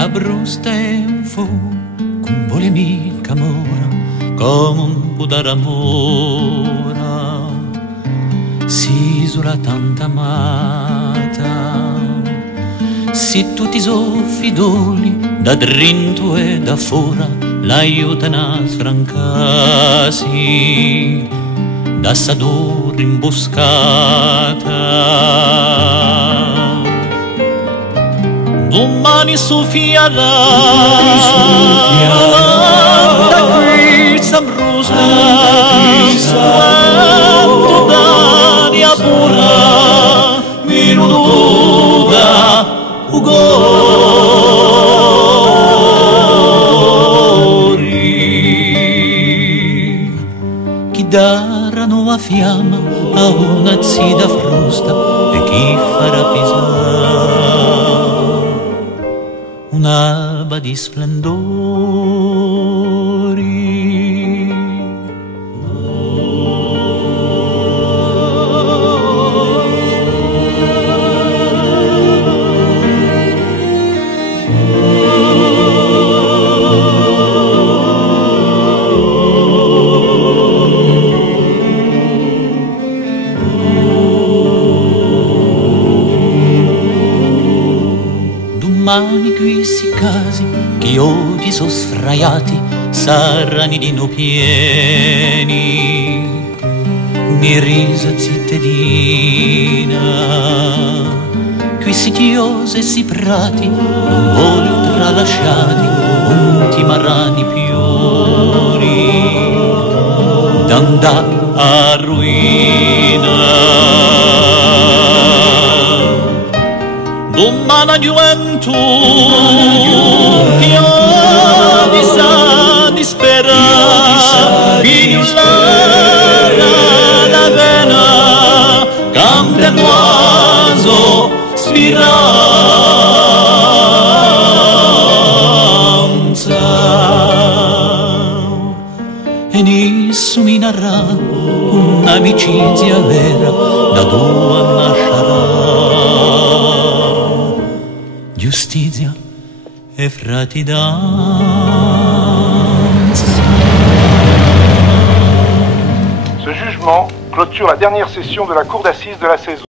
Abrusta è un fu, con polemica mora, come un pudaramora, si sulla tanta amata. Se tutti so fidoli, da dentro e da fuori, l'aiutano a sfrancasi, da sadore imboscata. Domani soffierà da qui s'ambrusta, quanto d'aria pura, minuta ugori. Chi darà nuova fiamma a una zida frusta e chi farà pisare un'alba di splendori. Domani questi casi che oggi sono sfraiati saranno di no pieni, ne risa cittadina, questi chiose si prati non voglio tralasciati, non ti marrani piori d'andà a ruina. Domani gioventù che oggi sa disperare, pigliulara la vena, campianoso speranza. E nessuno mi narrà un'amicizia vera da dove nascerà. Giustizia et fratidanza. Ce jugement clôture la dernière session de la cour d'assises de la saison.